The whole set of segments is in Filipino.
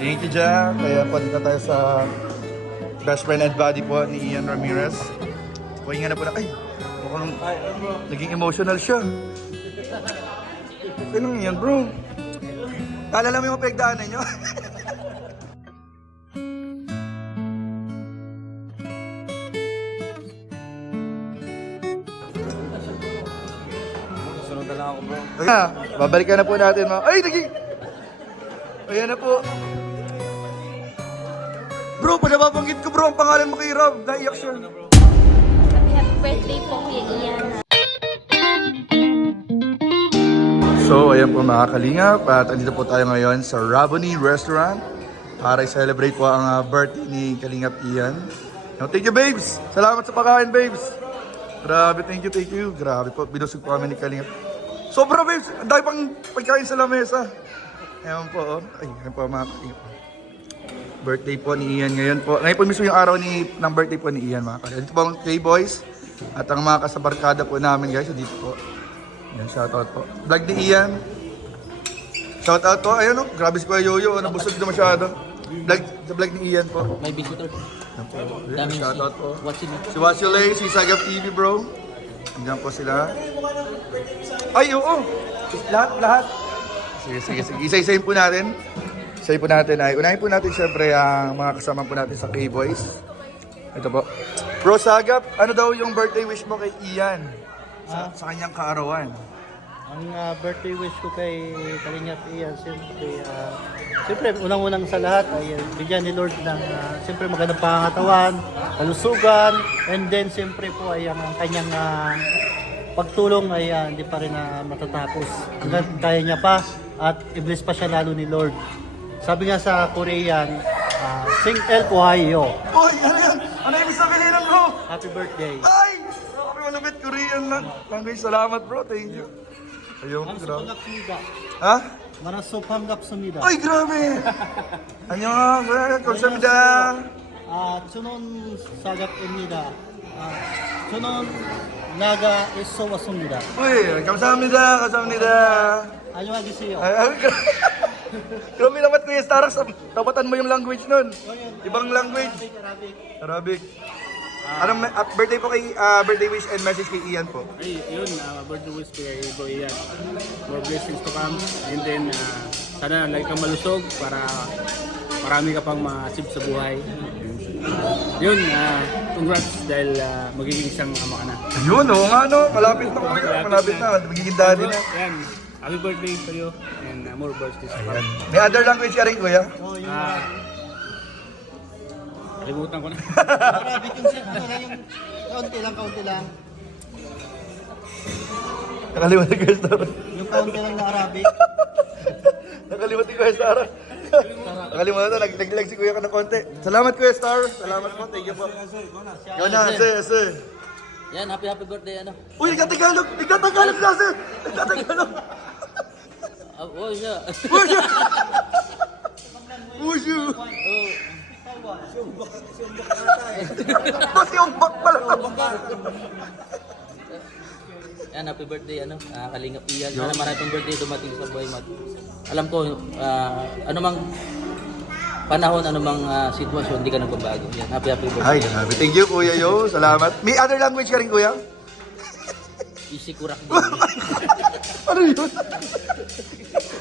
Thank you, Jack. Kaya po dito tayo sa best friend and buddy po ni Ian Ramirez. Kuhinga na po na, ay, mukhang naging emotional siya. Ano yan, bro? Kala lang mo yung pagdaanan nyo. Sunod na lang ako, bro. Ayan, babalikan na po natin mga... Ay, naging... Ayan na po. Bro, pag nababanggit ko bro, ang pangalan mo kay Rob, naiyak siya. Happy birthday po kay Ian. So, ayan po mga kalingap. At andito po tayo ngayon sa Raboni Restaurant para i-celebrate po ang birthday ni Kalingap Ian. Thank you, babes. Salamat sa pagkain, babes. Grabe, thank you. Grabe po, binusog po kami ni Kalingap. Sobra, babes. Ang dami pang pagkain sa lamesa. Ayan po, oh. Ay, ayan po mga kalingap. Birthday po ni Ian ngayon po. Ngayon po mismo yung araw ng birthday po ni Ian, mga kalingap. Dito po ang K-Boys at ang mga kasabarkada po namin, guys. Dito po. Yan, shoutout po. Vlog ni Ian. Shoutout po. Ayun, oh. Grabe si Kuya Yoyo. Nabusog na masyado. Vlog ni Ian po. May visitor. Daming shoutout po. Watching it. Si Wasilay, si Sagap TV, bro. Andiyan po sila. Ay, oo. Lahat. Sige. Isa-isayin po natin. Unahin po natin syempre ang mga kasama po natin sa K-Boys. Ito po. Bro Sagap, ano daw yung birthday wish mo kay Ian? Sa kanyang kaarawan. Ang birthday wish ko kay Kalingap Ian, siyempre unang-unang sa lahat ay bigyan ni Lord ng siyempre magandang pangangatawan, kalusugan, and then siyempre po ay ang kanyang pagtulong ay hindi pa rin matatapos. Hanggang kaya niya pa at i-bless pa siya lalo ni Lord. Sabi nga sa Korean, Sing El Ohayo. Uy, ano yan? Ano yung sabihin ng bro? Happy birthday. Ay! Grabe, malapit Korean lang. Langgay, salamat bro. Thank you. Ayun, grabe. 반갑습니다. Ha? 만나서 반갑습니다. Ay, grabe! Annyeong, 감사합니다. 저는 사갑입니다. 저는 나가 있어 왔습니다. Uy, 감사합니다. 안녕히 계세요. Grabe naman Kuya Starax, tapatan mo yung language nun. Ibang language. Arabic. Anong birthday po kay birthday wish and message kay Ian po? Ay, yun, birthday wish kay Bro Ian. More blessings to come. And then, sana lagi kang malusog para marami ka pang ma-achieve sa buhay. Yun, congrats dahil magiging isang ama ka na. Ayun, oo nga no. Malapit na kuya. Malapit na. Magiging daddy na. Yan, happy birthday to you and more birthdays to come. May other language ka rin kuya? Kalimutan ko na. Arabic yung yung kaunti lang. Nakalimutan ko yung Starax. Yung kaunti lang na Arabic. Nakalimutan ko yung Starax. Nakalimutan na. Naglag si kuya ka ng konti. Salamat kuya Star. Salamat po. Thank you po. Ikaw na, ase. Yan, happy birthday, ano? Uy, nagtatagalog na, sir! Nagtatagalog! Oh, siya. Usyu! Mas yung back pala to! Yan, happy birthday, ano? Kalingap Ian. Sana maraming birthday dumating sa buhay mo. Alam ko, anumang panahon, anumang sitwasyon, hindi ka nagbabago. Yan, happy birthday. Ay, grabe. Thank you, Kuya Yo. Salamat. May other language ka rin, Kuya? Easy kurak din. Ano yun?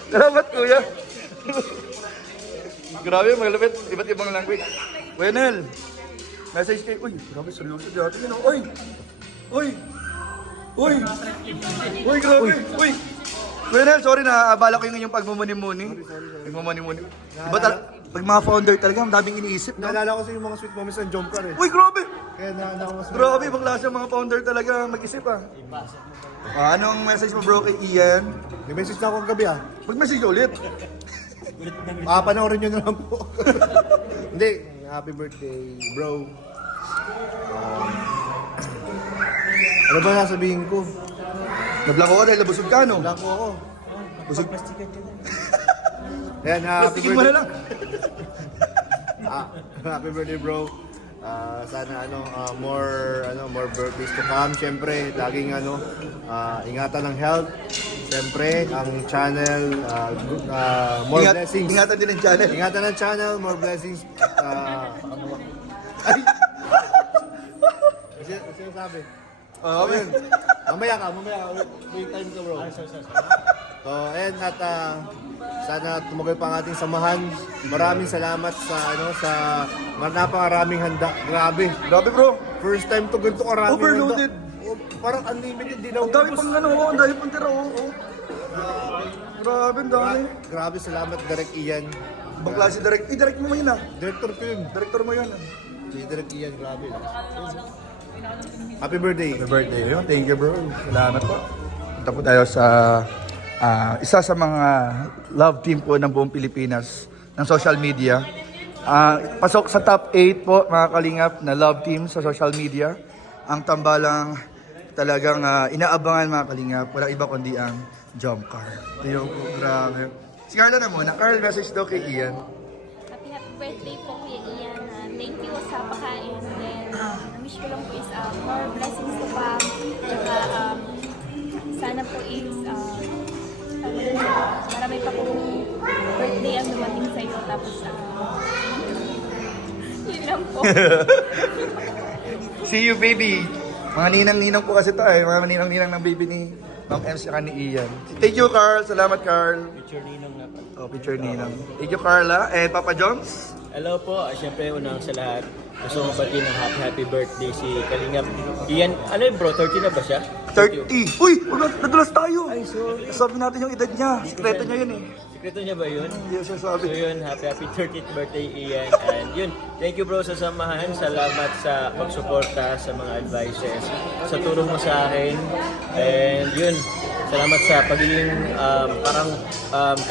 Salamat, Kuya. Grabe, malapit. Iba't ibang language. Kuya Nel, message kay... Uy, grabe, seryoso dati. Uy, grabe. Uy. Kuya Nel, sorry na. Abala ko yung inyong pagmumuni-muni. Pagmumuni-muni. Diba pag mga founder talaga, ang daming iniisip, no? Naalala ko sa yung mga sweet moments ng jump car eh. Uy, grabe! Kaya na mas Grabe, ibang klase ang mga founder talaga mag-isip, ah. Anong message mo, bro, kay Ian? may message na ako kagabi ah. Mag-message ulit. Panoorin nyo na lang po. Hindi, happy birthday bro. Ano ba sasabihin ko? Nablako ka dahil nabusog ka, no? Blanco ako. Busog. Ayan, happy Plastikin mo na birthday. lang. Happy birthday bro. Sana more birthdays to come. Syempre, laging ingatan ng health. Siyempre, ang channel, more blessings. Ingatan din ang channel. Ingatan ng channel, more blessings. Sino sabi? Oo, Yun. Mamaya ka. May time ka, bro. So, and at sana tumagal pa ang ating samahan. Maraming salamat sa napakaraming handa. Grabe. Grabe bro. First time to ganito karaming Overloaded. handa. Parang unlimited din Ang dami pang ang dami pang tira. Grabe, ang dami. Grabe, salamat Direk Ian. Ibang klase direct. Direct mo yun ah. Director ko yun. Director mo yun ah. Si Direk Ian, grabe. Happy birthday. Happy birthday yun. Thank you bro. Salamat po. Punta po tayo sa isa sa mga love team po ng buong Pilipinas ng social media. Pasok sa top 8 po mga kalingap na love team sa social media. Ang tambalang talagang inaabangan mga kalingap. Walang iba kundi ang jump car. Ito yung grabe. Si Carla na muna. Carl, message daw kay Ian. Happy birthday po Kuya Ian. Thank you sa pakain. Then, na-wish ko lang po is more blessings to come. Tsaka, sana po is marami pa po birthday ang dumating sa iyo. Tapos, yun lang po. See you baby. Mga ninang-ninang po kasi tayo. Mga ninang-ninang ng baby ni Ma'am M saka ni Ian. Thank you Carl. Salamat Carl. Picture ninong na pa. Oh, picture ninang. Thank you Carla. And Papa Jones. Hello po, siyempre unang sa lahat. Gusto ko batiin ng happy birthday si Kalingap Ian. Ano yun bro, 30 na ba siya? 30. Uy! Nadulas tayo! Ay, sorry. Sabi natin yung edad niya. Sikreto niya yun eh. Sikreto niya ba yun? Hindi siya So sabi. yun, happy 30th birthday Ian. And yun, thank you bro sa samahan. Salamat sa pagsuporta sa mga advices. Sa tulong mo sa akin. And yun, salamat sa pagiging parang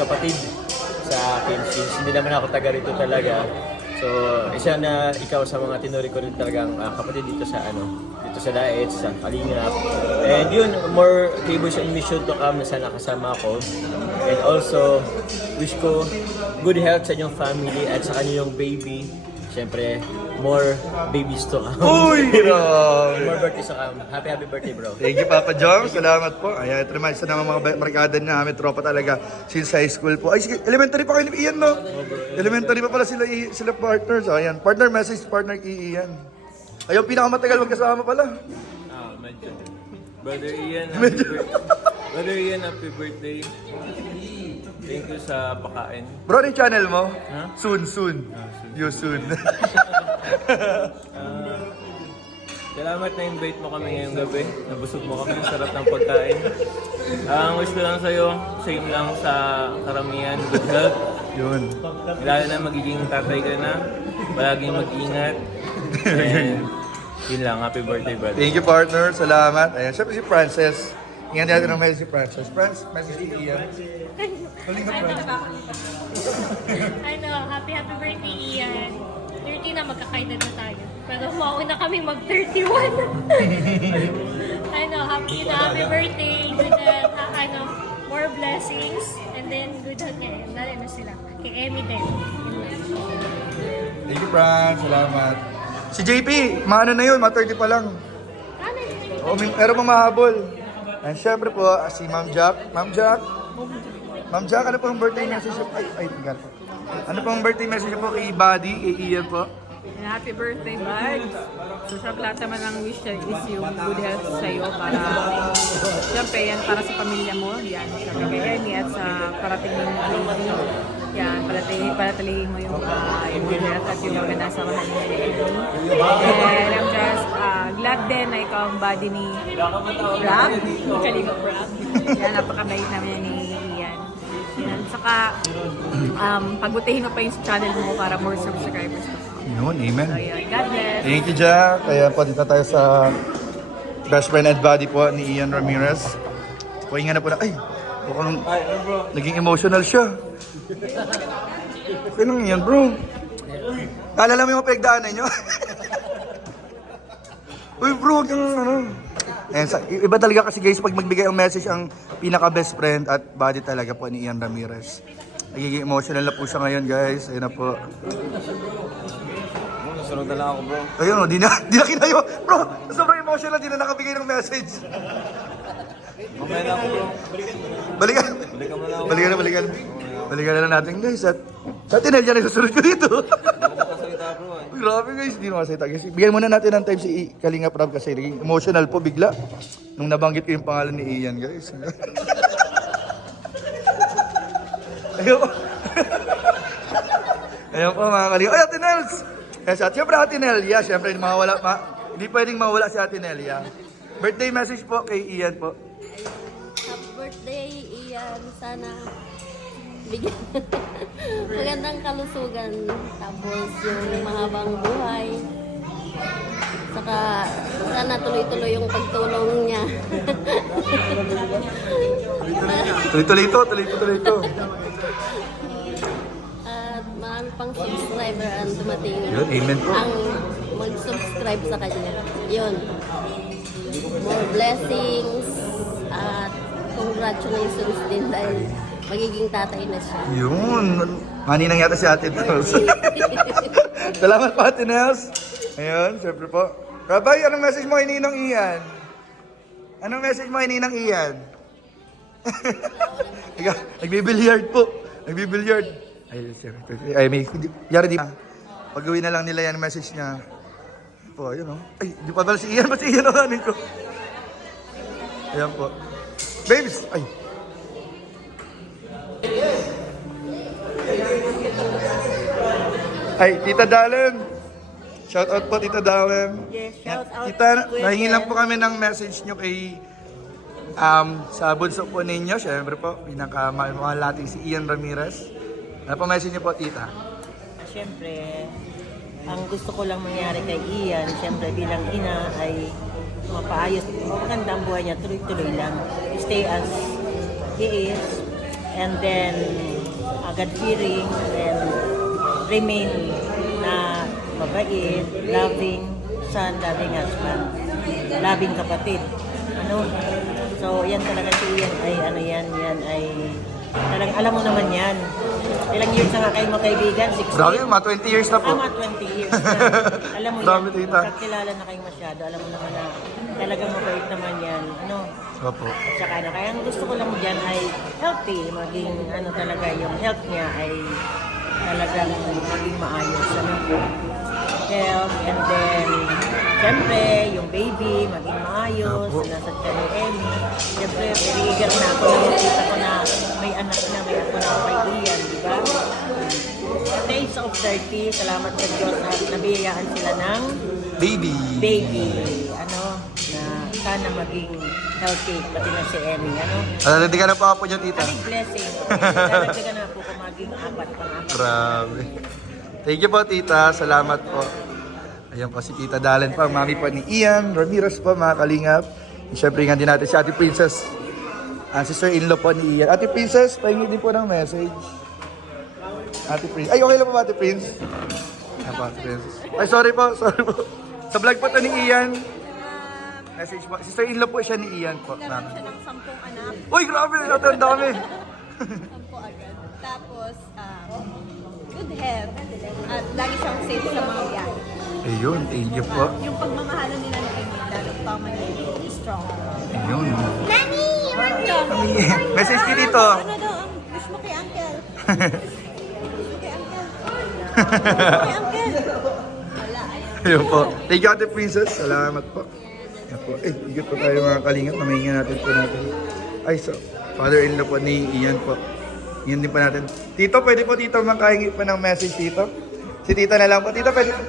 kapatid sa akin. Since hindi naman ako taga rito talaga. So, isa na ikaw sa mga tinuri ko rin talagang kapatid dito sa dito sa Daet, sa Kalingap. And yun, more tables and mission to come na sana kasama ako. And also, wish ko good health sa inyong family at sa kanyang baby. Siyempre, more babies to come. Uy! Grabe! More birthdays to come. Happy birthday bro. Thank you Papa Jones. Salamat po. Ayan, ito naman isa naman mga markada namin. Tropa talaga since high school po. Ay, sige, elementary pa kayo ni Ian, no? Elementary pa pala sila partners. Ayan, partner message, partner kay Ian. Ayun, pinakamatagal magkasama pala. Medyo. Brother Ian, Brother Ian, happy birthday. Thank you sa pakain. Bro, ano yung channel mo? Huh? Soon. You soon. Salamat na invite mo kami ngayong gabi. Nabusog mo kami. Sarap ng pagkain. Ang wish ko lang sa'yo, same lang sa karamihan. Good health. Yun. Lalo na magiging tatay ka na. Palaging mag-ingat. And yun lang. Happy birthday, brother. Thank you partner. Salamat. Ayan, syempre si Frances. Ingat natin ng message si Frances. Message si Ian. Kalingap Frances. Happy birthday Ian. 30 na magkakaedad na tayo. Pero mauna kami mag-31. Happy birthday. Good health. More blessings. And then good health niya. Lalo na sila. Kay Emmy din. Thank you, Fran. Salamat. Si JP, maano na yun, 30 pa lang. O, meron pang mahabol. And syempre po, si Ma'am Jack. Ma'am Jack, ano pong birthday message po? Tingnan po. Ano pong birthday message po kay Buddy, kay Ian po? Happy birthday, Bud. So, sa lahat naman ang wish niya is yung good health sa iyo para, siyempre, yan para sa pamilya mo. Yan, siyempre kay Emmy at sa parating ng baby. Yan, palatalihin mo yung good health at yung mga nasamahan mo ni Emmy. And I'm just glad din na ikaw ang body ni Rob. Kalingap Rob. Yan, napakabait namin ni Ian. Yan, saka pagbutihin mo pa yung channel mo para more subscribers ka. Yun, amen. So, yun. God bless. Thank you, Jack. Kaya po, dito tayo sa best friend and buddy po ni Ian Ramirez. Kuhinga na po na, mukhang naging emotional siya. Okay lang yan, bro. Naalala mo yung pinagdaanan nyo? Uy, bro, huwag kang iba talaga kasi guys, pag magbigay ang message ang pinaka-best friend at buddy talaga po ni Ian Ramirez. Nagiging emotional na po siya ngayon, guys. Ayun na po. Sunod na lang ako, bro. Ayun, di na kinayo. Bro, sobrang emotional, di na nakabigay ng message. Mamaya na ako bro. Balikan. Balikan mo na ako. Balikan. Balikan na lang natin guys. At sa atin, yan ang susunod ko dito. Makasalita bro eh. Uy, grabe guys, hindi makasalita guys. Bigyan muna natin ng time si Kalinga Prab kasi naging emotional po bigla nung nabanggit ko yung pangalan ni Ian guys. Ayun. Ayun po mga Kalinga. Ay, Ate Nels! Yes, at syempre Ate Nelia, syempre hindi pwedeng mawala si Ate Nelia. Birthday message po kay Ian po. Happy birthday, Ian. Sana bigyan magandang kalusugan. Tapos yung mahabang buhay. Saka sana tuloy-tuloy yung pagtulong niya. Tuloy-tuloy ito. At marami pang subscriber ang dumating. Yun, amen po. Ang mag-subscribe sa kanya. Yun. More blessings at congratulations din dahil magiging tatay na siya. Yun. Maninang yata si Ate Nels. Salamat po Ate Nels. Ayun, syempre po. Rabay, anong message mo kay Ninong Ian? Anong message mo kay Ninang Ian? Nagbibilyard po. Nagbibilyard. Ay, syempre. Ay, may yari di. Pag-uwi na lang nila yan message niya. Po, ayun o. Ay, di pa pala si Ian. Ba't si Ian ang anin ko? Ayan po. Babes! Ay. Ay, Tita Dalen. Shout out po, Tita Dalen. Yes, shout out. Tita, nahingi lang po kami ng message nyo kay sa bunso po ninyo. Siyempre po, pinakamahal natin si Ian Ramirez. Ano po message nyo po, Tita? Siyempre, ang gusto ko lang mangyari kay Ian, siyempre bilang ina ay mapaayos, maganda ang buhay niya, tuloy-tuloy lang. Stay as he is, and then God-fearing, and remain na mabait, loving son, loving husband, loving kapatid. Ano? So, yan talaga si Ian ay yan ay talagang alam mo naman yan. Ilang years na nga kayo magkaibigan? 16? Grabe, mga 20 years na po. Mga 20 years na. Alam mo Dami, yan, tita. magkakilala na kayo masyado. Alam mo naman na talagang mabait naman yan. Ano? Opo. At saka ano, kaya ang gusto ko lang dyan ay healthy. Maging ano talaga, yung health niya ay talagang maging maayos. Ano? Health, and then siyempre, yung baby, maging maayos, nasa tiyan ni Emmy. Siyempre, very eager na ako na makita ko na may anak na, may ako na kay Ian, di ba? At the age of 30, salamat sa Diyos na nabiyayaan sila ng Baby. baby. Ano, na sana maging healthy, pati na si Emmy, ano? Hindi ka na po ako dyan, Tita. Kaming blessing. Dalaga na po kung maging pang-apat. Grabe. Thank you po, Tita. Salamat po. Ayan po si Tita Dalen po, ang mami po ni Ian Ramirez po, mga kalingap. Siyempre nga din natin si Ate Princess, ang sister-in-law po ni Ian. Ate Princess, pahingi din po ng message. Ate Princess. Ay, okay lang po ba, Ate Prince? Ayan po, Ate Princess. Ay, sorry po. Sa vlog po to ni Ian. Message po. Sister-in-law po siya ni Ian po. Nagkaroon siya ng 10 anak. Uy, grabe! Natin ang dami. 10 agad. Tapos, good health. At lagi siyang safe sa mga biyahe. Ayun, thank you po. Yung pagmamahalan nila ni Emmy, lalo pa magiging strong. Ayun. Nani! Message ko dito. Ano daw ang wish mo kay Uncle? Wish mo kay Uncle? Kay Uncle? Wala, ayun. Ayun po. Thank you, Ate Princess. Salamat po. Ayan po. Eh, ikot po tayo mga kalingap. Mamahinga natin po natin. Ay, so, father-in-law po ni Ian po. Iyan din po natin. Tito, pwede po Tito makahingi pa ng message Tito? Si Tita na lang po. Tito, pwede po.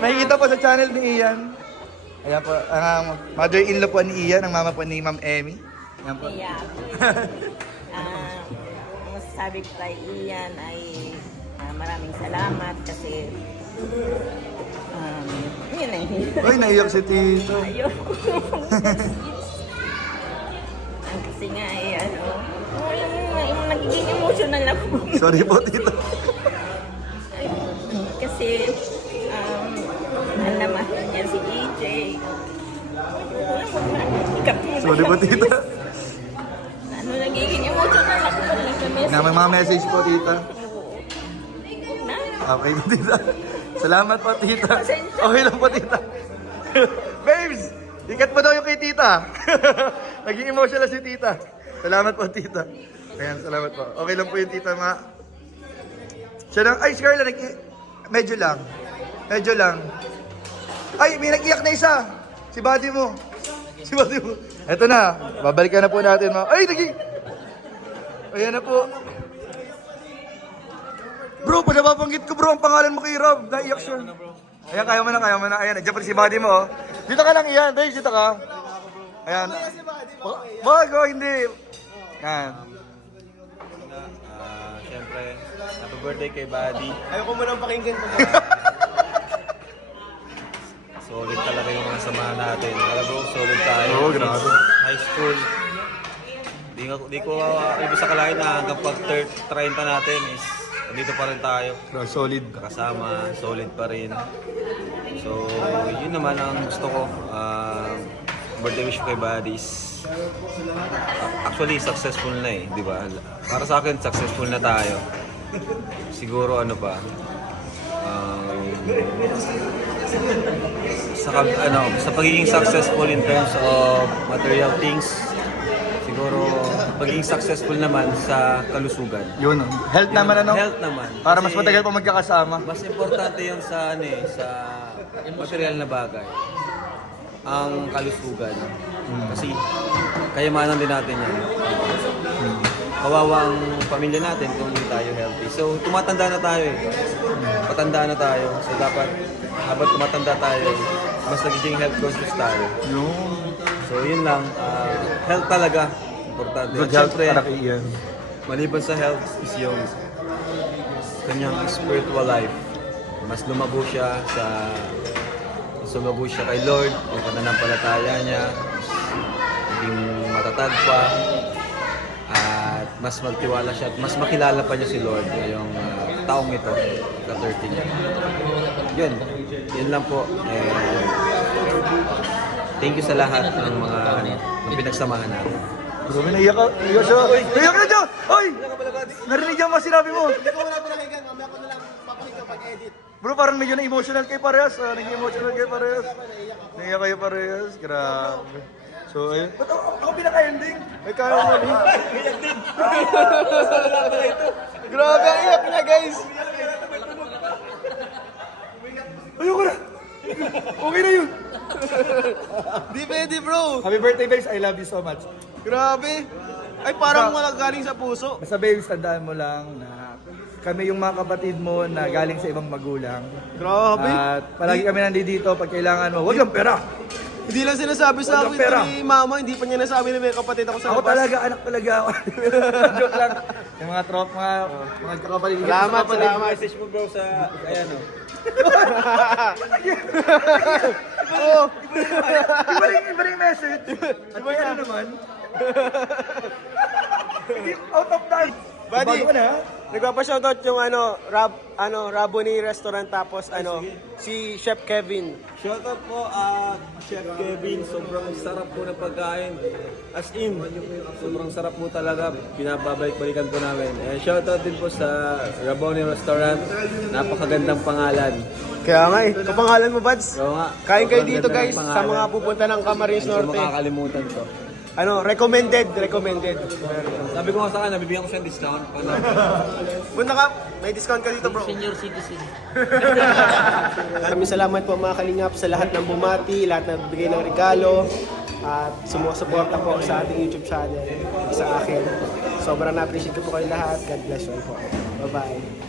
may kita po sa channel ni Ian. Ayan po. Ang mother-in-law po ni Ian. Ang mama po ni Ma'am Emmy. Ayan po. Yeah. Ang masasabi ko kay Ian ay maraming salamat kasi yun na yun. Uy, naiyak si Tito. Ayoko. Kasi nga yung nagiging emotional ako. Sorry po, Tito. Kasi mahal na mahal niya si EJ. Sorry po, Tita. Nagiging emotional ako pag nagka-message. Na may mga message po, Tita. Na? Okay po, Tita. Salamat po, Tita. Okay lang po, Tita. Babes! Ikat mo daw yung kay tita. Naging emotional si tita. Salamat po, tita. Ayan, salamat po. Okay lang po yung tita, ma. Siya lang, ay, si Carla, medyo lang. Medyo lang. Ay, may nag-iyak na isa. Si buddy mo. Si buddy mo. Eto na, babalikan na po natin, ma. Ay, ayan na po. Bro, pag nababanggit ko, bro, ang pangalan mo kay Rob. Naiyak siya. Ayan, kaya mo na. Ayan, nandiyan pa rin si buddy mo, oh. Dito ka lang, Ian. Dave, dito ka. Ayan. Bago, hindi. Ayan. Siyempre, happy birthday kay Buddy. Ayoko mo nang pakinggan ko. Solid talaga yung mga samahan natin. Alam bro, solid tayo. Oo, grabe. High school. Di ko ibig sakalain na hanggang pag 30 natin is nandito pa rin tayo. Solid. Kasama, solid pa rin. So, yun naman ang gusto ko. Birthday wish kay Buddies. Actually, successful na di ba? Para sa akin, successful na tayo. Siguro ano pa, sa pagiging successful in terms of material things, siguro pagiging successful naman sa kalusugan. Yun, health naman, ano? Health naman. Para mas Kasi matagal pa magkakasama. mas importante yun sa sa material na bagay. Ang kalusugan. Kasi kayamanan din natin yan. Kawawa ang pamilya natin kung hindi tayo healthy. So, tumatanda na tayo eh. Patanda na tayo. So, dapat habang tumatanda tayo, mas nagiging health conscious tayo. So, yun lang. Health talaga. Importante. Good At health, syempre, anak Ian. maliban sa health is yung kanyang spiritual life. Mas lumago siya kay Lord, yung pananampalataya niya, maging matatag pa, at mas magtiwala siya at mas makilala pa niya si Lord ngayong taong ito, sa 30 niya. Yun lang po. Thank you sa lahat ng mga ng pinagsamahan natin. Bro, may naiyak ka. Naiyak siya. Naiyak ka na dyan! Oy! Narinig yung mga sinabi mo. Hindi ko wala pinakinggan. Mamaya ko na lang papakinggan pag-edit. Bro, parang medyo na-emotional kay parehas. Naging emotional kay parehas. Naiyak kayo parehas. Grabe. So, ayun. Ba't ako pinaka-ending? Ay, kaya mo mali. Grabe, ang iyak niya, guys. Ayoko na. Okay na yun. Di pwede bro. Happy birthday, babes. I love you so much. Grabe. Ay parang wala galing sa puso. Basta, babes, tandaan mo lang na kami yung mga kapatid mo na galing sa ibang magulang. Grabe. At palagi kami nandito pag kailangan mo. Huwag lang pera. Hindi lang sinasabi sa Huwag akin ng pera. ni mama, hindi pa niya nasabi na may kapatid ako sa Ako labas. talaga, anak talaga ako. Joke lang. Yung mga mga kakapatid. Salamat. Message mo bro sa, ayan o. Oo. Iba rin yung message. At may ano naman. Out of time. Buddy, Bago ka na. nagpapa-shoutout yung Raboni Restaurant tapos si Chef Kevin. Shoutout po Chef Kevin, sobrang sarap po ng pagkain. As in, sobrang sarap po talaga. Pinababalik-balikan po namin. Shoutout din po sa Raboni Restaurant. Napakagandang pangalan. Kaya nga kapangalan mo Buds. Oo nga. Kain kayo Sobrang dito ganda ng guys sa pangalan. mga pupunta ng Camarines Hindi ko Norte. makakalimutan to. Recommended. Sabi ko nga sa kanya, nabibigyan ko siya ng discount. Punta ka, may discount ka dito bro. Senior citizen. Maraming salamat po mga kalingap sa lahat ng bumati, lahat ng bigay ng regalo at sumusuporta po sa ating YouTube channel, sa akin. Sobrang na-appreciate ko po kayo lahat. God bless you all po. Bye-bye.